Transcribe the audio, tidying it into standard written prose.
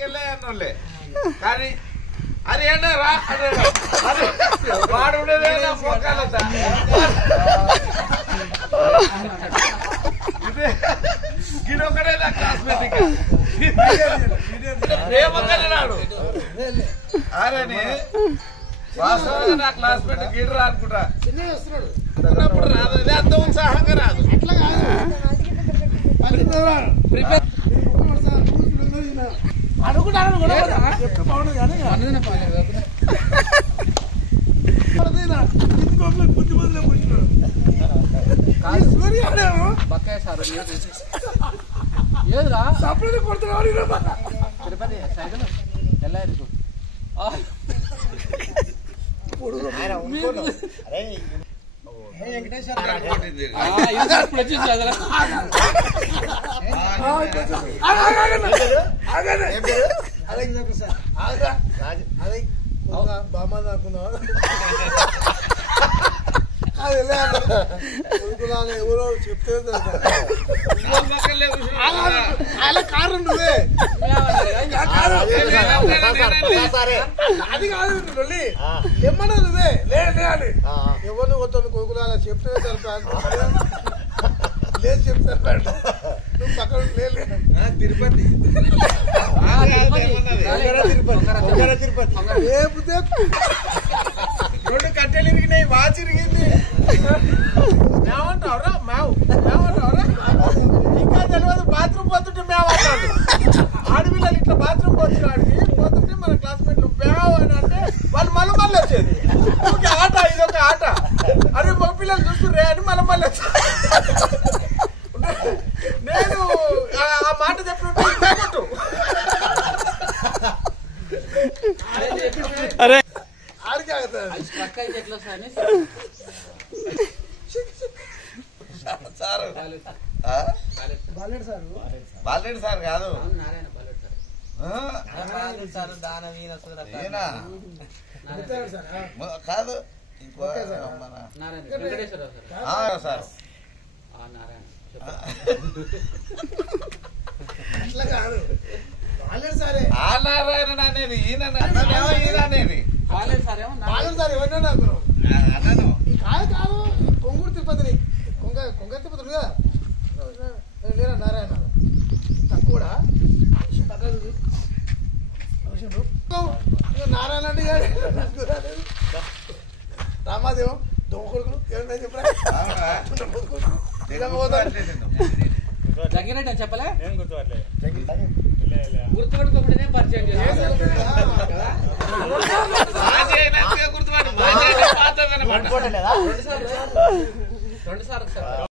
వెళ్ళే కానీ అది ఏంటో రా వాడు ఉండేదే మొక్కలతా గిడొక్కడే నా క్లాస్మేట్ ప్రేమకన్నాడు అరేని వాస్తవంగా నా క్లాస్మేట్ గిడరా అనుకుంటా చిన్నప్పుడు రాదు అదే అంత ఉత్సాహంగా రాదు అనుకుంటాను బక్కాయ సార్ ఏదిరా సపరేట్ కొడుతున్నాడు తిరుపతి సైకిల్ ఎలా ఇరుకు బామ్మ అనుకున్నా ఎవరో చెప్తే కారు నువ్వే అది కాదు ఎమ్మన్నా నువ్వే లేదు అని ఎవరిని వద్దు కొడుకులు అలా చెప్తే లేదు చెప్తారు నువ్వు పక్కన లేదు తిరుపతి రెండు కట్టెలు ఇరిగినాయి వాచ్ ఇరిగింది మేమంటావురా మేమంటావురా ఇంకా తెలియదు బాత్రూమ్ పోతుంటే మేమంటాడు ఆడపిల్లలు ఇట్లా బాత్రూమ్ పోతుంటే మన క్లాస్మేట్లు మేవు అని అంటే వాళ్ళు మళ్ళీ వచ్చేది ఒక ఆట ఇదొక ఆట అరే మగ పిల్లలు చూస్తుండే అని మళ్ళీ వచ్చేది నేను ఆ మాట చెప్పినట్టు అరే బాలరెడ్డి సార్ కాదు కాదు సార్ అట్లా కాదు ఆ నారాయణ అనేది ఈయన అనేది సార్ ఎవరినా కాదు కాదు కొంగూరు తిరుపతిని కొంగ తిరుపతి కదా లేరా నారాయణ తక్కువ నారాయణ అంటే రామాదేవం దొంగ కొడుకులు ఎవరైనా చెప్పరా చెప్పలే గుర్తుపెట్టుకోకుండానే పరిచయం గుర్తుపట్టు 2 సార్లు